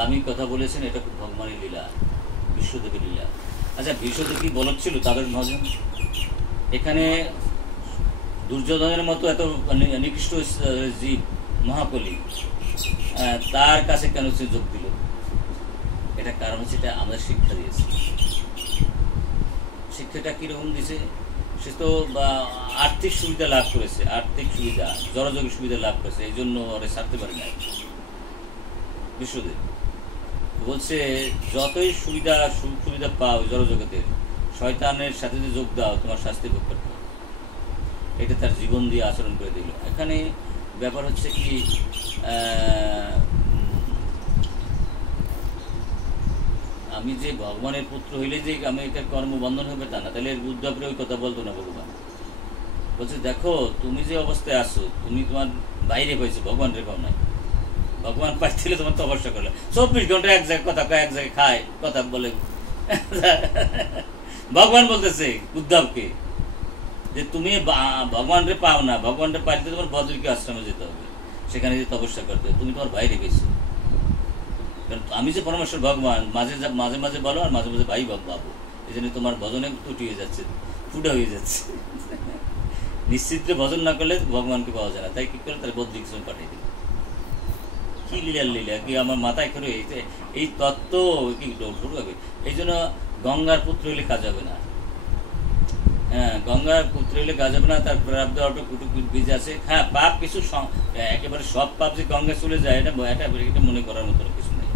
দামি কথা বলেছেন, এটা খুব ভগবানের লীলা, বিশ্বদেবের লীলা। আচ্ছা, বিশ্বদেব কি বলছিল তাদের মহাজন? এখানে দুর্যোধনের মতো এত নিকৃষ্ট জীব মহাকলি, তার কাছে কেন সে যোগ দিল? এটা কারণ হচ্ছে এটা আমাদের শিক্ষা দিয়েছে। শিক্ষাটা কিরকম দিছে? সে তো আর্থিক সুবিধা লাভ করেছে, আর্থিক সুবিধা, জনযোগী সুবিধা লাভ করেছে, এই জন্য ওরা ছাড়তে পারে নাই। বিশ্বদেব বলছে যতই সুবিধা সুখ সুবিধা পাও জড়জগতের, শয়তানের সাথে যে যোগ দাও তোমার শাস্তি ভোগ করতে হবে। এটা তার জীবন দিয়ে আচরণ করে দিল। এখানে ব্যাপার হচ্ছে কি, আমি যে ভগবানের পুত্র হইলে যে আমি এটা কর্মবন্ধন হবে তা না, তাহলে এর উদ্ধাপরে ওই কথা বলতো না ভগবান। বলছে দেখো তুমি যে অবস্থায় আসো, তুমি তোমার বাইরে হয়েছে, ভগবান রেখাও নাই। ভগবান পাইছিল তোমার তপস্যা করলে 24 ঘন্টা এক জায়গায় কথা কয়, এক জায়গায় খায়, কথা বলে। ভগবান বলতেছে উদ্ধবকে যে তুমি ভগবানরে পাও না, ভগবানরে পাইতে তোমার বদ্রিকা আশ্রমে যেতে হবে, সেখানে যে তপস্যা করতে হবে, তুমি তোমার বাইরে গেছো। আমি যে পরমেশ্বর ভগবান মাঝে মাঝে মাঝে বলো আর মাঝে মাঝে ভাই ভাবো, এই জন্য তোমার ভজনে ত্রুটি হয়ে যাচ্ছে, ফুটা হয়ে যাচ্ছে। নিশ্চিত ভজন না করলে ভগবানকে পাওয়া যায় না। তাই কি করে তার বদ্রিক পাঠিয়ে দিল। কি লীলার লীলা, কি আমার মাথায় করে এই তত্ত্ব কি ঢুকাবে। এই জন্য গঙ্গার পুত্র হইলে কাজ হবে না। হ্যাঁ, গঙ্গার পুত্র হইলে কাজ হবে না। তার প্রারব্ধ অটো কুটুক বীজ আছে। হ্যাঁ, পাপ কিছু একেবারে সব পাপ যে গঙ্গা চলে যায় এটা মনে করার মতো কিছু নেই।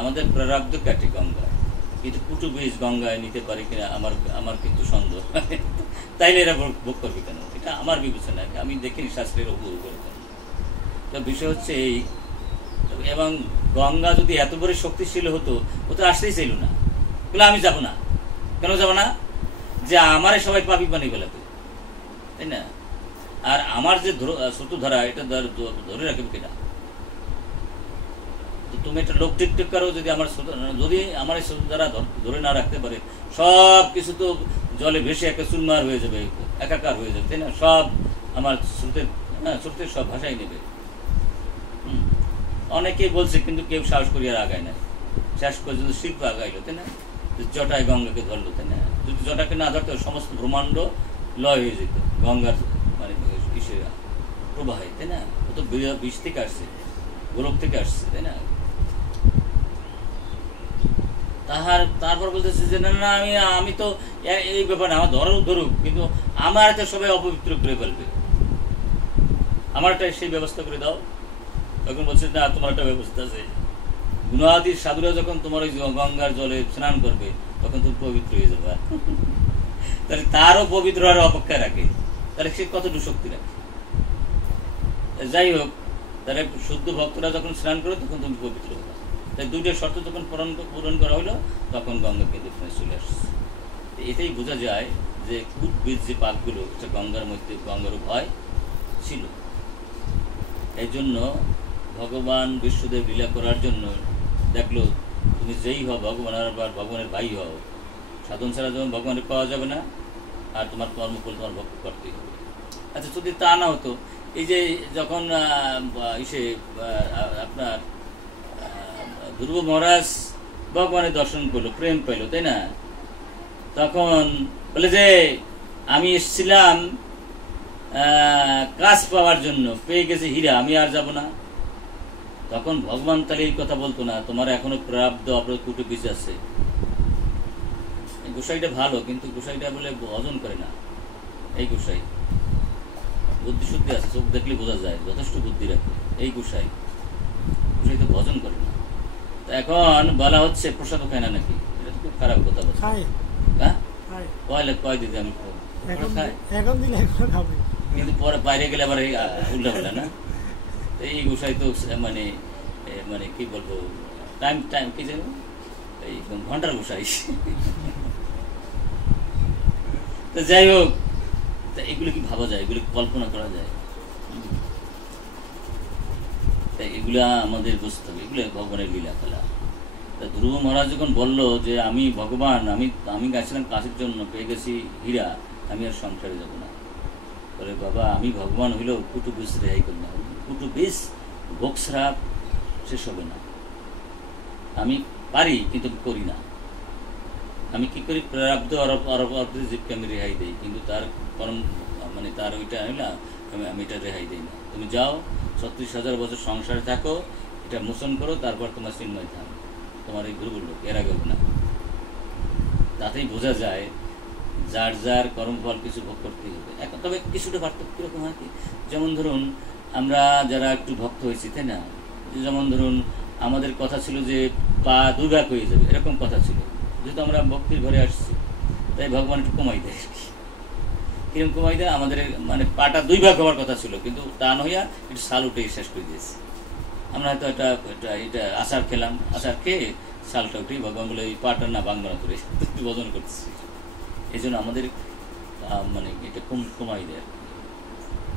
আমাদের প্রারব্ধ কাটে গঙ্গায়, কিন্তু কুটু বীজ গঙ্গায় নিতে পারে কিনা আমার কিন্তু সন্দেহ। তাইলে এরা ভোগ করবে কেন? এটা আমার বিবেচনা, আমি দেখিনি শাস্ত্রের উপভোগ করে। তো বিষয় হচ্ছে এই, এবং গঙ্গা যদি এত বড় শক্তিশালী হতো ও তো আসতেই চাইল না, বলে আমি যাব না। কেন যাব না? যে আমারে সবাই পাপি বানিয়ে ফেলাবে, তাই না? আর আমার যে শত্রু ধরা, এটা ধরে রাখবে কিনা? তুমি একটা লোক টিকটিক করো, যদি আমার এই শত্রু দ্বারা ধরে না রাখতে পারে, সব কিছু তো জলে ভেসে একটা চুরমার হয়ে যাবে, একাকার হয়ে যাবে, তাই না? সব আমার স্রোতের সব ভাষাই নেবে। অনেকেই বলছে, কিন্তু কেউ সাহস করিয়া আগায় না। শেষ পর্যন্ত শিল্প আগাইলো, তাই না? জটায় গঙ্গাকে ধরলো, তাই না? যদি জটাকে না ধরতো সমস্ত ব্রহ্মাণ্ড লয় হয়ে যেত গঙ্গার মানে প্রবাহে, তাই না? ও তো বিষ থেকে আসছে, গোলক থেকে আসছে, তাই না? তারপর বলতেছে যে না না, আমি তো এই ব্যাপারে আমার ধরুক, কিন্তু আমার তো সবাই অপবিত্র করে ফেলবে, আমারটা সেই ব্যবস্থা করে দাও। তখন বলছে না, তোমার একটা ব্যবস্থা আছে। গুণাদির সাধুরা যখন তোমার ওই গঙ্গার জলে স্নান করবে, তখন তুমি পবিত্র হয়ে যাবে। তাহলে তারও পবিত্র হওয়ার অপেক্ষা রাখে, তাহলে সে কতটুকু শক্তি রাখে। যাই হোক, তাহলে শুদ্ধ ভক্তরা যখন স্নান করে তখন তুমি পবিত্র হবে। তাই দুইটা শর্ত যখন পূরণ করা হলো, তখন গঙ্গা কিন্তু চলে আসছে। এটাই বোঝা যায় যে কুটবীজ যে পাপগুলো, এটা গঙ্গার মধ্যে, গঙ্গারও ভয় ছিল। এই জন্য ভগবান বিশ্বদেব লীলা করার জন্য দেখলো, তুমি যেই হও ভগবান আর ভগবানের ভাই হও, সাধন ছাড়া যেমন ভগবানের পাওয়া যাবে না, আর তোমার কর্মফল তোমার ভক্ত করতেই হবে। আচ্ছা, যদি তা না হতো, এই যে যখন আপনার ধ্রুব মহারাজ ভগবানের দর্শন করলো, প্রেম পাইলো, তাই না? তখন বলে যে আমি এসেছিলাম কাজ পাওয়ার জন্য, পেয়ে গেছে হীরা, আমি আর যাব না। তখন ভগবান তাহলে এই কথা বলতো না, তোমার এখনো প্রারব্ধ অপরাধ কুটু বীজ আছে। গোসাইটা ভালো, কিন্তু গোসাইটা বলে ভজন করে না। এই গোসাই বুদ্ধি শুদ্ধি আছে, চোখ দেখলে বোঝা যায়, যথেষ্ট বুদ্ধি রাখে। এই গোসাই তো ভজন করে না। এখন বলা হচ্ছে প্রসাদ খায় না নাকি, এটা তো খুব খারাপ কথা বলছে। হ্যাঁ, কয় দিদি আমি খাই, কিন্তু পরে বাইরে গেলে আবার উল্টা বলে না। এই গোসাই তো মানে কি বলবো, টাইম কি যেন এই ঘন্টার গোসাই। তো যাই হোক, এগুলো কি ভাবা যায়, এগুলো কল্পনা করা যায়? তাই এগুলা আমাদের বুঝতে হবে, এগুলো ভগবানের লীলা খেলা। তা ধ্রুব মহারাজ যখন বললো যে আমি ভগবান, আমি গেছিলাম কাজের জন্য, পেয়ে গেছি হীরা, আমি আর সংসারে যাব না। বলে বাবা, আমি ভগবান হইলেও কুটু বীজ রেহাই করি না, কুটু বীজ ভোগ শ্রাপ শেষ হবে না। আমি পারি কিন্তু করি না। আমি কি করি, প্রারব্ধ জীবকে আমি রেহাই দিই, কিন্তু তার পরম মানে তার ওইটা না, আমি এটা রেহাই দিই না। তুমি যাও 36,000 বছর সংসারে থাকো, এটা মোচন করো, তারপর তোমার চিন্ময় ধাম, তোমার এই গুরু লোক, এর আগে না। তাতেই বোঝা যায় যার যার কর্মফল কিছু ভোগ করতেই হবে। এখন তবে কিছুটা পার্থক্য কীরকম হয় কি, যেমন ধরুন আমরা যারা একটু ভক্ত হয়েছি, তাই না, যেমন ধরুন আমাদের কথা ছিল যে পা 2 ভাগ হয়ে যাবে, এরকম কথা ছিল। যেহেতু আমরা ভক্তির ঘরে আসছি, তাই ভগবান একটু কমাই দেয় আর কি। কিরকম কমাই দেয়, আমাদের মানে পাটা 2 ভাগ হওয়ার কথা ছিল, কিন্তু তা নইয়া একটু সাল উঠেই শেষ করে দিয়েছে। আমরা হয়তো এটা আচার খেলাম, আচার খেয়ে সালটা উঠেই ভগবান বলে এই পাটা না ভাঙবো না করে বদন করতেছি। এই জন্য আমাদের মানে এটা কমাই দেয়।